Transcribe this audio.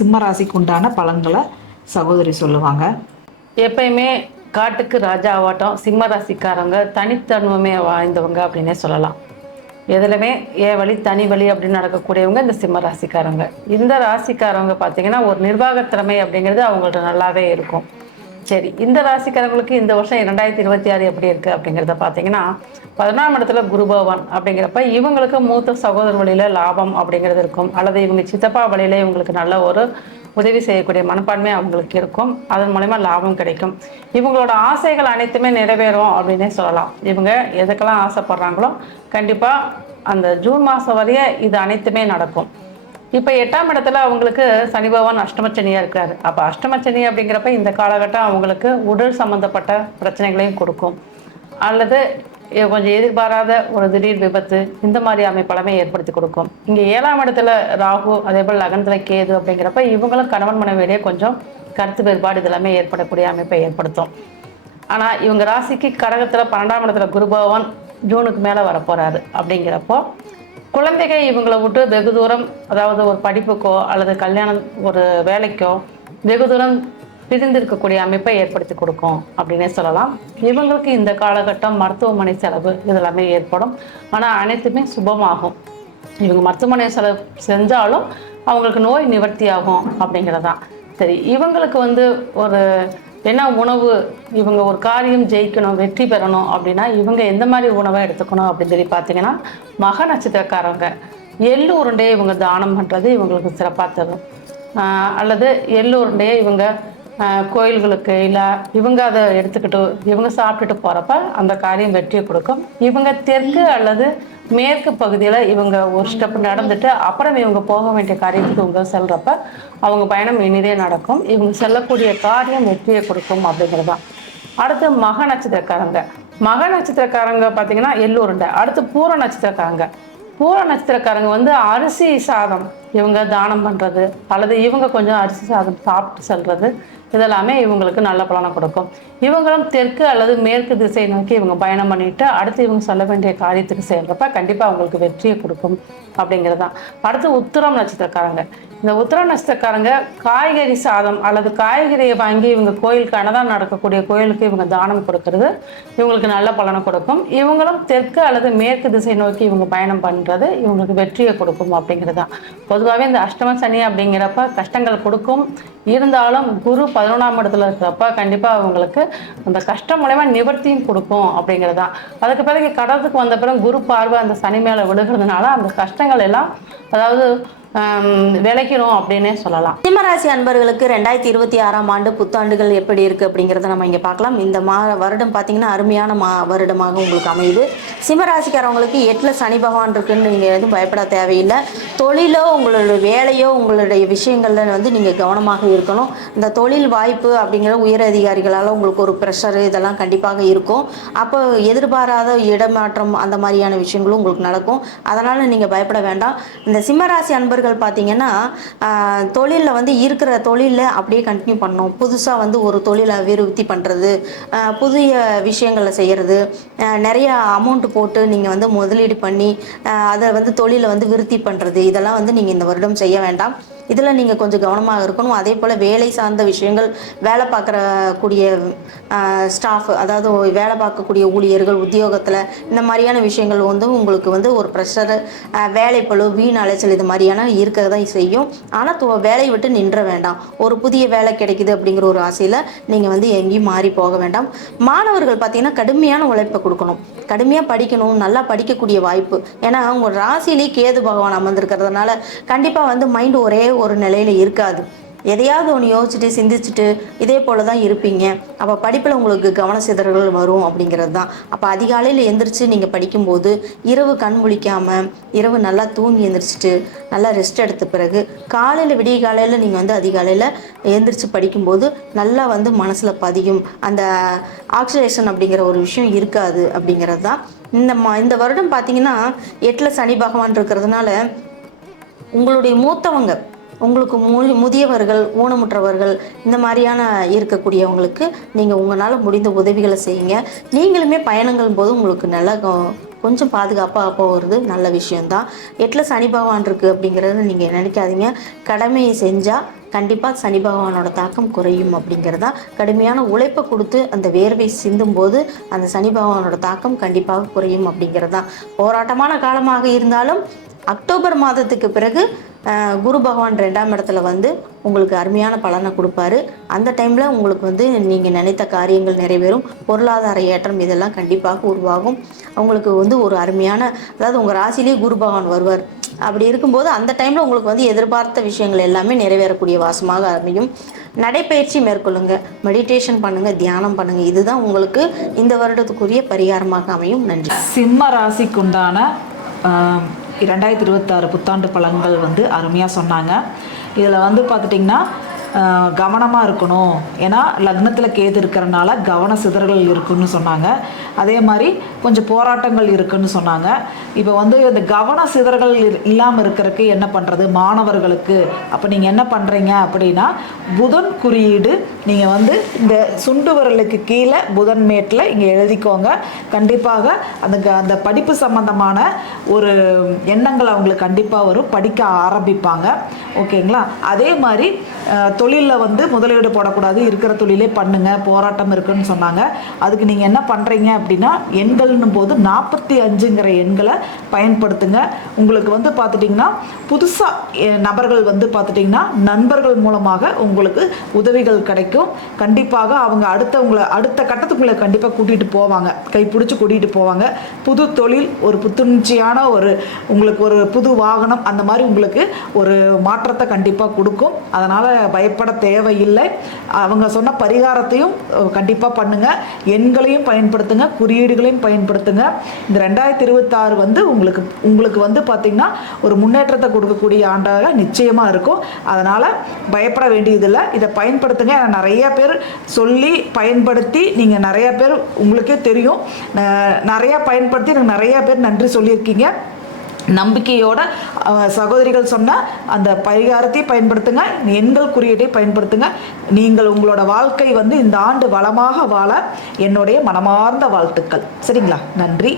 சிம்ம ராசிக்கு உண்டான பலன்களை சகோதரி சொல்லுவாங்க. எப்பயுமே காட்டுக்கு ராஜா ஆவாட்டம் சிம்ம ராசிக்காரங்க தனித்தன்மையை வாய்ந்தவங்க அப்படின்னே சொல்லலாம். எதுலையுமே ஏ வழி தனி வழி அப்படின்னு நடக்கக்கூடியவங்க இந்த சிம்ம ராசிக்காரங்க. இந்த ராசிக்காரவங்க பார்த்தீங்கன்னா ஒரு நிர்வாகத்திறமை அப்படிங்கிறது அவங்கள்ட்ட நல்லாவே இருக்கும். சரி, இந்த ராசிக்காரங்களுக்கு இந்த வருஷம் 2026 எப்படி இருக்குது அப்படிங்கிறத பார்த்தீங்கன்னா, 11ஆம் இடத்துல குரு பகவான் அப்படிங்கிறப்ப இவங்களுக்கு மூத்த சகோதர வழியில் லாபம் அப்படிங்கிறது இருக்கும். அல்லது இவங்க சித்தப்பா வழியில் இவங்களுக்கு நல்ல ஒரு உதவி செய்யக்கூடிய மனப்பான்மை அவங்களுக்கு இருக்கும். அதன் மூலமா லாபம் கிடைக்கும். இவங்களோட ஆசைகள் அனைத்துமே நிறைவேறும் அப்படின்னே சொல்லலாம். இவங்க எதுக்கெல்லாம் ஆசைப்படுறாங்களோ கண்டிப்பாக அந்த ஜூன் மாதம் வரைய இது அனைத்துமே நடக்கும். இப்போ 8ஆம் இடத்துல அவங்களுக்கு சனி பகவான் அஷ்டமச்சனியாக இருக்காரு. அப்போ அஷ்டமச்சனி அப்படிங்கிறப்ப இந்த காலகட்டம் அவங்களுக்கு உடல் சம்மந்தப்பட்ட பிரச்சனைகளையும் கொடுக்கும். அல்லது கொஞ்சம் எதிர்பாராத ஒரு திடீர் விபத்து இந்த மாதிரி அமைப்பெல்லாமே ஏற்படுத்தி கொடுக்கும். இங்கே 7ஆம் இடத்துல ராகு, அதே போல் லக்னத்தில் கேது அப்படிங்கிறப்ப இவங்களும் கணவன் மனைவியிடையே கொஞ்சம் கருத்து வேறுபாடு இதெல்லாமே ஏற்படக்கூடிய அமைப்பை ஏற்படுத்தும். ஆனால் இவங்க ராசிக்கு கடகத்தில் 12ஆம் இடத்துல குரு பகவான் ஜூனுக்கு மேலே வரப்போகிறாரு. அப்படிங்கிறப்போ குழந்தைகள் இவங்களை விட்டு வெகு தூரம், அதாவது ஒரு படிப்புக்கோ அல்லது கல்யாணம் ஒரு வேலைக்கோ வெகு தூரம் பிரிந்திருக்கக்கூடிய அமைப்பை ஏற்படுத்தி கொடுக்கும் அப்படின்னே சொல்லலாம். இவங்களுக்கு இந்த காலகட்டம் மருத்துவமனை செலவு இதெல்லாமே ஏற்படும். ஆனால் அனைத்துமே சுபமாகும். இவங்க மருத்துவமனை செலவு செஞ்சாலும் அவங்களுக்கு நோய் நிவர்த்தி ஆகும் அப்படிங்கிறதான். சரி, இவங்களுக்கு ஒரு என்ன உணவு, இவங்க ஒரு காரியம் ஜெயிக்கணும், வெற்றி பெறணும் அப்படின்னா இவங்க எந்த மாதிரி உணவை எடுத்துக்கணும் அப்படின்னு சொல்லி பார்த்தீங்கன்னா, மக நட்சத்திரக்காரங்க எள்ளு உருண்டையை இவங்க தானம் பண்ணுறது இவங்களுக்கு சிறப்பாக தரும். அல்லது எள்ளு உருண்டையை இவங்க கோயில்களுக்கு இல்லை இவங்க அதை எடுத்துக்கிட்டு இவங்க சாப்பிட்டுட்டு போகிறப்ப அந்த காரியம் வெற்றியை கொடுக்கும். இவங்க தெற்கு அல்லது மேற்கு பகுதியில் இவங்க ஒரு ஸ்டெப் நடந்துட்டு அப்புறம் இவங்க போக வேண்டிய காரியத்துக்கு இவங்க செல்றப்ப அவங்க பயணம் இனிதே நடக்கும். இவங்க செல்லக்கூடிய காரியம் வெற்றியை கொடுக்கும் அப்படிங்கிறதான். அடுத்து மக நட்சத்திரக்காரங்க. மக நட்சத்திரக்காரங்க பார்த்தீங்கன்னா எள்ளூருண்டை. அடுத்து பூர நட்சத்திரக்காரங்க. பூர நட்சத்திரக்காரங்க அரிசி சாதம் இவங்க தானம் பண்ணுறது அல்லது இவங்க கொஞ்சம் அரிசி சாதம் சாப்பிட்டு செல்றது இதெல்லாமே இவங்களுக்கு நல்ல பலனை கொடுக்கும். இவங்களும் தெற்கு அல்லது மேற்கு திசை நோக்கி இவங்க பயணம் பண்ணிட்டு அடுத்து இவங்க சொல்ல வேண்டிய காரியத்துக்கு சேர்றப்ப கண்டிப்பாக அவங்களுக்கு வெற்றியை கொடுக்கும் அப்படிங்கிறது தான். அடுத்து உத்திரம் நட்சத்திரக்காரங்க. இந்த உத்திரம் நட்சத்திரக்காரங்க காய்கறி சாதம் அல்லது காய்கறியை வாங்கி இவங்க கோயிலுக்கு அன்னதானம் நடக்கக்கூடிய கோயிலுக்கு இவங்க தானம் கொடுக்கறது இவங்களுக்கு நல்ல பலனை கொடுக்கும். இவங்களும் தெற்கு அல்லது மேற்கு திசை நோக்கி இவங்க பயணம் பண்ணுறது இவங்களுக்கு வெற்றியை கொடுக்கும் அப்படிங்கிறது தான். பொதுவாகவே இந்த அஷ்டம சனி அப்படிங்கிறப்ப கஷ்டங்கள் கொடுக்கும். இருந்தாலும் குரு 11ஆம் இடத்துல இருக்கிறப்ப கண்டிப்பாக அவங்களுக்கு அந்த கஷ்டம் மூலமா நிவர்த்தியும் கொடுக்கும் அப்படிங்கிறது தான். அதுக்கு பிறகு கடத்துக்கு வந்த பிறகு குரு பார்வை அந்த சனி மேலே விழுகிறதுனால அந்த கஷ்டங்கள் எல்லாம் அதாவது விளைக்கணும் அப்படின்னே சொல்லலாம். சிம்மராசி அன்பர்களுக்கு 2026ஆம் ஆண்டு புத்தாண்டுகள் எப்படி இருக்குது அப்படிங்கிறத நம்ம இங்கே பார்க்கலாம். இந்த வருடம் பார்த்தீங்கன்னா அருமையான வருடமாக உங்களுக்கு அமையுது. சிம்மராசிக்காரவங்களுக்கு 8ல் சனி பகவான் இருக்குன்னு நீங்கள் எதுவும் பயப்பட தேவையில்லை. தொழிலோ உங்களுடைய வேலையோ உங்களுடைய விஷயங்களில் நீங்கள் கவனமாக இருக்கணும். இந்த தொழில் வாய்ப்பு அப்படிங்கிற உயர் அதிகாரிகளால் உங்களுக்கு ஒரு ப்ரெஷரு இதெல்லாம் கண்டிப்பாக இருக்கும். அப்போ எதிர்பாராத இடமாற்றம் அந்த மாதிரியான விஷயங்களும் உங்களுக்கு நடக்கும். அதனால் நீங்கள் பயப்பட வேண்டாம். இந்த சிம்மராசி அன்பர்கள் பார்த்தீங்கன்னா தொழிலில் இருக்கிற தொழிலில் அப்படியே கண்டினியூ பண்ணணும். புதுசாக ஒரு தொழிலை அபிவிருத்தி பண்ணுறது, புதிய விஷயங்களை செய்கிறது, நிறைய அமௌண்ட் போட்டு நீங்கள் முதலீடு பண்ணி அதை தொழிலை விருத்தி பண்ணுறது இதெல்லாம் நீங்கள் இந்த வருடம் செய்ய வேண்டாம். இதில் நீங்கள் கொஞ்சம் கவனமாக இருக்கணும். அதே போல் வேலை சார்ந்த விஷயங்கள், வேலை பார்க்கக்கூடிய ஸ்டாஃப், அதாவது வேலை பார்க்கக்கூடிய ஊழியர்கள் உத்தியோகத்தில் இந்த மாதிரியான விஷயங்கள் உங்களுக்கு ஒரு ப்ரெஷர், வேலைப்பளு, வீண் அலைச்சல் இது மாதிரியான இருக்க தான் செய்யும். ஆனால் வேலையை விட்டு நின்ற வேண்டாம். ஒரு புதிய வேலை கிடைக்குது அப்படிங்கிற ஒரு ஆசையில் நீங்கள் எங்கேயும் மாறி போக வேண்டாம். மாணவர்கள் பார்த்தீங்கன்னா கடுமையான உழைப்பை கொடுக்கணும். கடுமையாக படிக்கணும், நல்லா படிக்கக்கூடிய வாய்ப்பு. ஏன்னா உங்கள் ராசியிலேயே கேது பகவான் அமர்ந்திருக்கிறதுனால கண்டிப்பாக மைண்டு ஒரே ஒரு நிலையில் இருக்காது. எதையாவது ஒன்று யோசிச்சுட்டு சிந்திச்சுட்டு இதே போல தான் இருப்பீங்க. அப்போ படிப்பில் உங்களுக்கு கவன சிதறல்கள் வரும் அப்படிங்கிறது தான். அப்போ அதிகாலையில் எந்திரிச்சு நீங்கள் படிக்கும்போது இரவு கண் முழிக்காமல் இரவு நல்லா தூங்கி எந்திரிச்சிட்டு நல்லா ரெஸ்ட் எடுத்த பிறகு காலையில் விடிய காலையில் நீங்கள் அதிகாலையில் எந்திரிச்சு படிக்கும்போது நல்லா மனசில் பதியும். அந்த ஆக்சிடேஷன் அப்படிங்கிற ஒரு விஷயம் இருக்காது அப்படிங்கிறது தான். இந்த வருடம் பார்த்தீங்கன்னா 8ல் சனி பகவான் இருக்கிறதுனால உங்களுடைய மூத்தவங்க, உங்களுக்கு முதியவர்கள், ஊனமுற்றவர்கள் இந்த மாதிரியான இருக்கக்கூடியவங்களுக்கு நீங்கள் உங்களால் முடிந்த உதவிகளை செய்யுங்க. நீங்களுமே பயணங்கள் போது உங்களுக்கு நல்லா கொஞ்சம் பாதுகாப்பாக போகிறது நல்ல விஷயந்தான். 8ல் சனி பகவான் இருக்குது அப்படிங்கிறத நீங்கள் நினைக்காதீங்க. கடமையை செஞ்சால் கண்டிப்பாக சனி பகவானோட தாக்கம் குறையும் அப்படிங்கிறதா. கடுமையான உழைப்பை கொடுத்து அந்த வேர்வை சிந்தும் போது அந்த சனி பகவானோட தாக்கம் கண்டிப்பாக குறையும் அப்படிங்கிறதா. போராட்டமான காலமாக இருந்தாலும் அக்டோபர் மாதத்துக்கு பிறகு குரு பகவான் 2ஆம் இடத்துல வந்து உங்களுக்கு அருமையான பலனை கொடுப்பாரு. அந்த டைமில் உங்களுக்கு வந்து நீங்கள் நினைத்த காரியங்கள் நிறைவேறும், பொருளாதார ஏற்றம் இதெல்லாம் கண்டிப்பாக உருவாகும். உங்களுக்கு வந்து ஒரு அருமையான, அதாவது உங்கள் ராசிலேயே குரு பகவான் வருவார். அப்படி இருக்கும்போது அந்த டைமில் உங்களுக்கு வந்து எதிர்பார்த்த விஷயங்கள் எல்லாமே நிறைவேறக்கூடிய வாசமாக அமையும். நடைப்பயிற்சி மேற்கொள்ளுங்க, மெடிடேஷன் பண்ணுங்கள், தியானம் பண்ணுங்கள். இதுதான் உங்களுக்கு இந்த வருடத்துக்குரிய பரிகாரமாக அமையும். நன்றி. சிம்ம ராசிக்குண்டான 2026 புத்தாண்டு பலன்கள் வந்து அருமையாக சொன்னாங்க. இதில் வந்து பார்த்துட்டிங்கன்னா கவனமாக இருக்கணும், ஏன்னா லக்னத்தில் கேது இருக்கிறனால கவன சிதறல்கள் இருக்குன்னு சொன்னாங்க. அதே மாதிரி கொஞ்சம் போராட்டங்கள் இருக்குன்னு சொன்னாங்க. இப்போ வந்து இந்த கவன சிதறல்கள் இல்லாமல் இருக்கிறதுக்கு என்ன பண்ணுறது மாணவர்களுக்கு? அப்போ நீங்கள் என்ன பண்ணுறீங்க அப்படின்னா, புதன் குறியீடு நீங்கள் வந்து இந்த சுண்டு விரலுக்கு கீழே புதன் மேட்டில் இங்கே எழுதிக்கோங்க. கண்டிப்பாக அந்த படிப்பு சம்பந்தமான ஒரு எண்ணங்கள் அவங்களுக்கு கண்டிப்பாக வரும், படிக்க ஆரம்பிப்பாங்க. ஓகேங்களா? அதே மாதிரி தொழிலில் வந்து முதலீடு போடக்கூடாது, இருக்கிற தொழிலே பண்ணுங்கள், போராட்டம் இருக்குன்னு சொன்னாங்க. அதுக்கு நீங்கள் என்ன பண்ணுறீங்க அப்படின்னா, எண்கள்னும் போது 45ங்கிற எண்களை பயன்படுத்துங்க. உங்களுக்கு வந்து பார்த்துட்டிங்கன்னா புதுசாக நபர்கள் வந்து பார்த்துட்டிங்கன்னா நண்பர்கள் மூலமாக உங்களுக்கு உதவிகள் கிடைக்கும். கண்டிப்பாக அவங்க அடுத்த கட்டத்துக்குள்ளே கண்டிப்பாக கூட்டிகிட்டு போவாங்க, கைப்பிடிச்சி கூட்டிகிட்டு போவாங்க. புது தொழில், ஒரு புத்துணர்ச்சியான உங்களுக்கு ஒரு புது வாகனம், அந்த மாதிரி உங்களுக்கு ஒரு மாற்றத்தை கண்டிப்பாக கொடுக்கும். அதனால் பயப்பட தேவையில்லை. அவங்க சொன்ன பரிகாரத்தையும் கண்டிப்பாக பண்ணுங்கள், எண்களையும் பயன்படுத்துங்க, குறியீடுகளையும் பயன்படுத்துங்க. இந்த 2026 வந்து உங்களுக்கு வந்து பார்த்திங்கன்னா ஒரு முன்னேற்றத்தை கொடுக்கக்கூடிய ஆண்டாக நிச்சயமாக இருக்கும். அதனால் பயப்பட வேண்டியதில்லை, இதை பயன்படுத்துங்க. நிறைய பேர் சொல்லி பயன்படுத்தி நீங்கள் நிறைய பேர் உங்களுக்கே தெரியும், நிறையா பயன்படுத்தி எனக்கு நிறைய பேர் நன்றி சொல்லியிருக்கீங்க. நம்பிக்கையோட சகோதரிகள் சொன்ன அந்த பரிகாரத்தை பயன்படுத்துங்க, எண்கள் குறியீட்டை பயன்படுத்துங்க. நீங்கள் உங்களோட வாழ்க்கை வந்து இந்த ஆண்டு வளமாக வாழ என்னுடைய மனமார்ந்த வாழ்த்துக்கள். சரிங்களா? நன்றி.